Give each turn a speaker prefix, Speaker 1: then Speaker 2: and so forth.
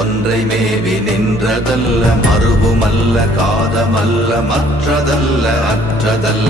Speaker 1: ஒன்றை நின்றதல்ல மறுபுமல்ல காதமல்ல மற்றதல்ல அற்றதல்ல